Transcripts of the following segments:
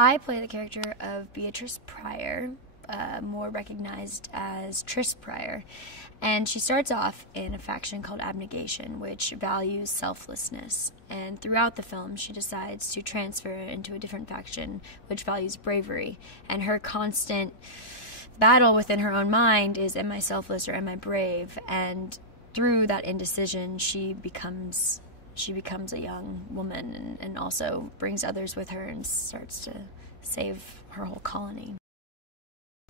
I play the character of Beatrice Pryor, more recognized as Tris Pryor, and she starts off in a faction called Abnegation, which values selflessness, and throughout the film she decides to transfer into a different faction which values bravery, and her constant battle within her own mind is, am I selfless or am I brave? And through that indecision she becomes a young woman and also brings others with her and starts to save her whole colony.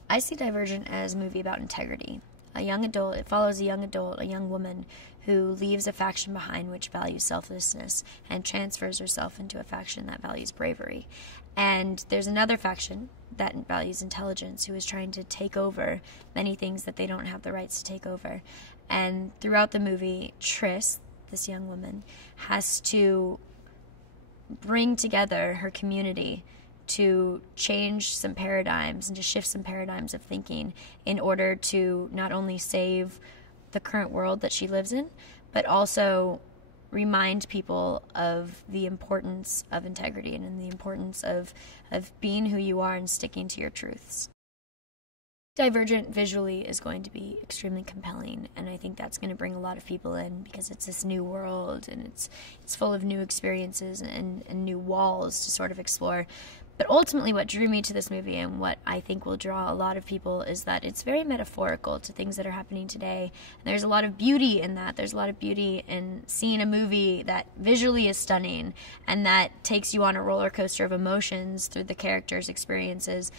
I see Divergent as a movie about integrity. It follows a young adult, a young woman who leaves a faction behind which values selflessness and transfers herself into a faction that values bravery. And there's another faction that values intelligence who is trying to take over many things that they don't have the rights to take over. And throughout the movie, Tris, this young woman, has to bring together her community to change some paradigms and to shift some paradigms of thinking in order to not only save the current world that she lives in, but also remind people of the importance of integrity and the importance of being who you are and sticking to your truths. Divergent visually is going to be extremely compelling, and I think that's going to bring a lot of people in because it's this new world and it's full of new experiences and new walls to sort of explore. But ultimately what drew me to this movie and what I think will draw a lot of people is that it's very metaphorical to things that are happening today. And there's a lot of beauty in that. There's a lot of beauty in seeing a movie that visually is stunning and that takes you on a roller coaster of emotions through the characters' experiences,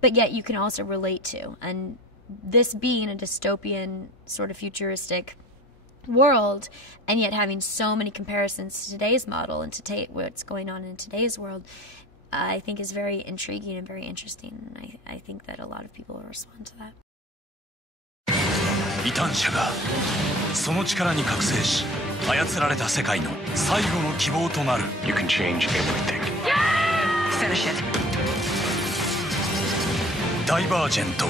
but yet you can also relate to. And this being a dystopian, sort of futuristic world, and yet having so many comparisons to today's model and to what's going on in today's world, I think is very intriguing and very interesting. And I think that a lot of people will respond to that. 異端者がその力に覚醒し操られた世界の最後の希望となる。You can change everything. Finish it. ダイバージェント。